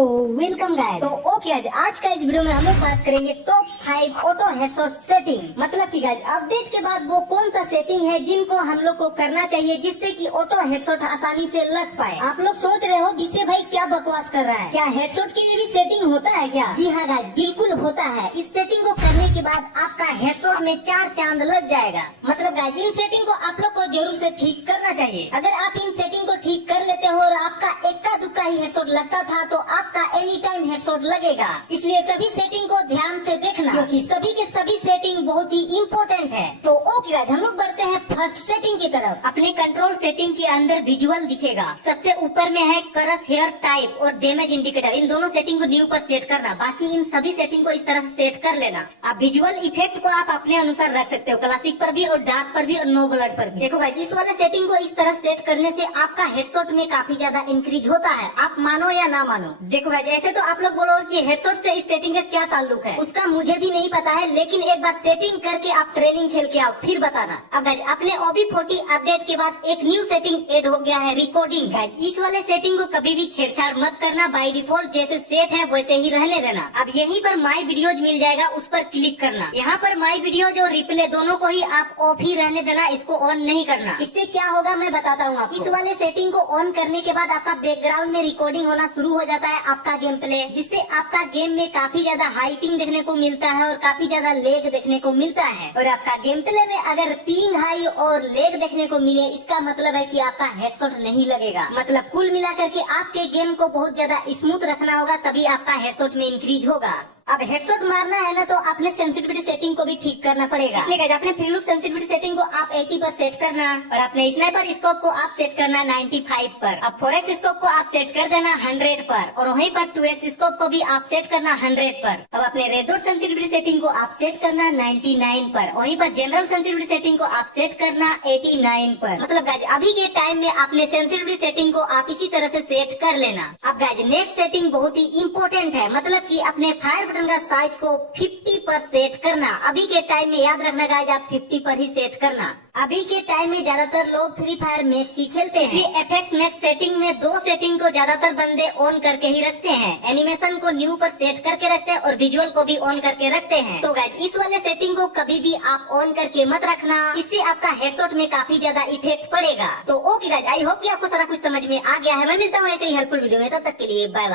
तो welcome guys. तो okay आज का इस वीडियो में हम लोग बात करेंगे टॉप 5 ऑटो हेडशॉट सेटिंग। मतलब कि गाइस अपडेट के बाद वो कौन सा सेटिंग है जिनको हम लोग को करना चाहिए जिससे कि ऑटो हेडशॉट आसानी से लग पाए। आप लोग सोच रहे हो बीसे भाई क्या बकवास कर रहा है, क्या हेडशॉट के लिए भी सेटिंग होता है क्या? जी हाँ गाइस बिल्कुल होता है। इस सेटिंग को करने के बाद आपका हेडशॉट में 4 चांद लग जाएगा। मतलब गाइस इन सेटिंग को आप लोग को जरूर से ठीक करना चाहिए। अगर आप इन सेटिंग को ठीक कर लेते हो और आपका इक्का दुक्का ही हेडशॉट लगता था तो आपका एनी टाइम हेडशॉट लगेगा। इसलिए सभी सेटिंग को ध्यान से देखना क्योंकि सभी के सभी सेटिंग बहुत ही इम्पोर्टेंट है। तो ओके गाइस हम लोग बढ़ते हैं फर्स्ट सेटिंग की तरफ। अपने कंट्रोल सेटिंग के अंदर विजुअल दिखेगा। सबसे ऊपर में है करस हेयर टाइप और डैमेज इंडिकेटर। इन दोनों सेटिंग को न्यू पर सेट करना। बाकी इन सभी सेटिंग को इस तरह से सेट कर लेना। अब विजुअल इफेक्ट को आप अपने अनुसार रख सकते हो, क्लासिक पर भी और डार्क पर भी और नो ब्लड पर भी। देखो भाई इस वाले सेटिंग को इस तरह सेट करने से आपका हेडशॉट में काफी ज्यादा इंक्रीज होता है। आप मानो या ना मानो। देखो भाई ऐसे तो आप लोग बोलो कि हेडशॉट से इस सेटिंग का क्या ताल्लुक है, उसका मुझे भी नहीं पता है, लेकिन एक बार सेटिंग करके आप ट्रेनिंग खेल के आओ फिर बताना। अब गाइस अपने OB40 अपडेट के बाद एक न्यू सेटिंग ऐड हो गया है रिकॉर्डिंग। गाइस इस वाले सेटिंग को कभी भी छेड़छाड़ मत करना। बाय डिफॉल्ट जैसे सेट है वैसे ही रहने देना। अब यहीं पर माई वीडियोज मिल जाएगा, उस पर क्लिक करना। यहाँ पर माई वीडियोज और रिप्ले दोनों को ही आप ऑफ ही रहने देना, इसको ऑन नहीं करना। इससे क्या होगा मैं बताता हूँ आपको। इस वाले सेटिंग को ऑन करने के बाद आपका बैकग्राउंड में रिकॉर्डिंग होना शुरू हो जाता है आपका गेम प्ले, जिससे आपका गेम में काफी ज्यादा हाइपिंग देखने को मिलता है और काफी ज्यादा लेग देखने को मिलता है। और आपका गेम प्ले में अगर पिंग हाई और लेग देखने को मिले इसका मतलब है कि आपका हेडशॉट नहीं लगेगा। मतलब कुल मिलाकर के आपके गेम को बहुत ज्यादा स्मूथ रखना होगा, तभी आपका हेडशॉट में इंक्रीज होगा। अब हेडशॉट मारना है ना तो अपने सेंसिटिविटी सेटिंग को भी ठीक करना पड़ेगा। इसलिए गाइस अपने प्रीलूड सेंसिटिविटी सेटिंग को आप 80 पर सेट करना और अपने स्नाइपर स्कोप को आप सेट करना 95 पर। अब 4x स्कोप को आप सेट कर देना 100 पर और वहीं पर 2x स्कोप को भी आप सेट करना 100 पर। अब अपने रेड डॉट सेंसिटिविटी सेटिंग को आप सेट करना 99 पर। वहीं पर जनरल सेंसिटिविटी सेटिंग को आप सेट करना 89 पर। मतलब गाइस अभी के टाइम में अपने सेंसिटिविटी सेटिंग को आप इसी तरह से सेट कर लेना। अब गाइस नेक्स्ट सेटिंग बहुत ही इम्पोर्टेंट है। मतलब की अपने फायर बटन का साइज को 50 पर सेट करना। अभी के टाइम में याद रखना गाइस आप 50 पर ही सेट करना। अभी के टाइम में ज्यादातर लोग फ्री फायर मैक्स ही खेलते हैं, इसलिए एफएक्स मैक्स सेटिंग में 2 सेटिंग को ज्यादातर बंदे ऑन करके ही रखते हैं। एनिमेशन को न्यू पर सेट करके रखते हैं और विजुअल को भी ऑन करके रखते हैं। तो गाइस इस वाले सेटिंग को कभी भी आप ऑन करके मत रखना, इससे आपका हेडशॉट में काफी ज्यादा इफेक्ट पड़ेगा। तो ओके गाइस आई होप कि आपको सारा कुछ समझ में आ गया है। मैं मिलता हूँ ऐसे ही हेल्पफुल वीडियो में, तब तक के लिए बाय बाय।